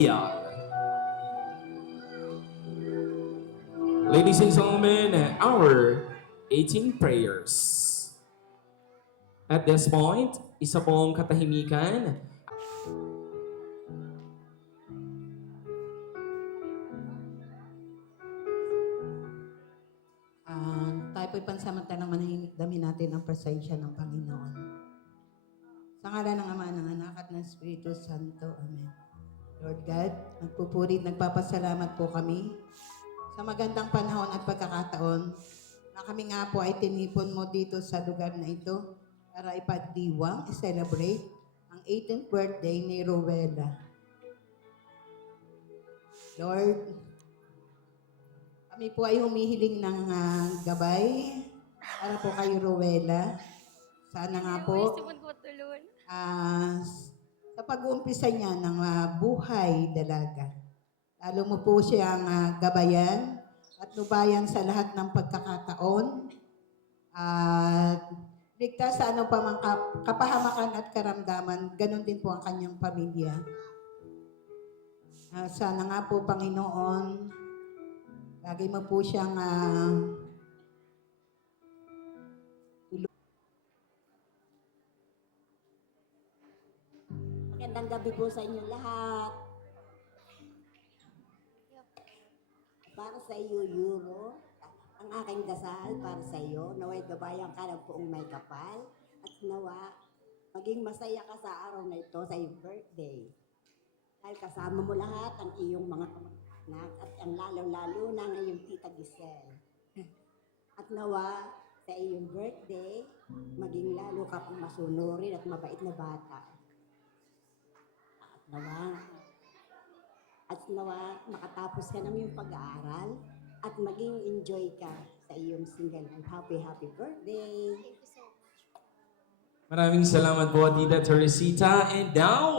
Yeah. Ladies and gentlemen, our 18 prayers. At this point, isa pong katahimikan. Tayo po'y pansamantalang manahimik, damin natin ang presensya ng Panginoon. Sa ngala ng Ama, ng Anak at ng Espiritu Santo. Amen. Lord God, nagpupurit, nagpapasalamat po kami sa magandang panahon at pagkakataon na kami nga po ay tinipon mo dito sa lugar na ito para ipagdiwang, i-celebrate ang 18th birthday ni Rowella. Lord, kami po ay humihiling ng gabay para po kay Rowella. Sana nga po sa pag-uumpisa niya ng buhay dalaga. Lalo mo po siyang gabayan at nubayan sa lahat ng pagkakataon at ligtas sa ano pa mang kapahamakan at karamdaman. Ganon din po ang kanyang pamilya. Sana nga po, Panginoon, lagi mo po siyang Magandang gabi po sa inyo lahat. Para sa iyo, Euro, ang aking dasal para sa iyo, naway gabayan ka ng poong may kapal at nawa maging masaya ka sa araw na ito sa iyong birthday. Dahil kasama mo lahat ang iyong mga kamag-anak at ang lalo-lalo na ng iyong tita Giselle. At nawa sa iyong birthday, maging lalo ka pang masunurin at mabait na bata. At nawa makatapos ka ng iyong pag-aaral at maging enjoy ka sa iyong single life. Happy birthday! Maraming salamat po, Tita Teresita. And now,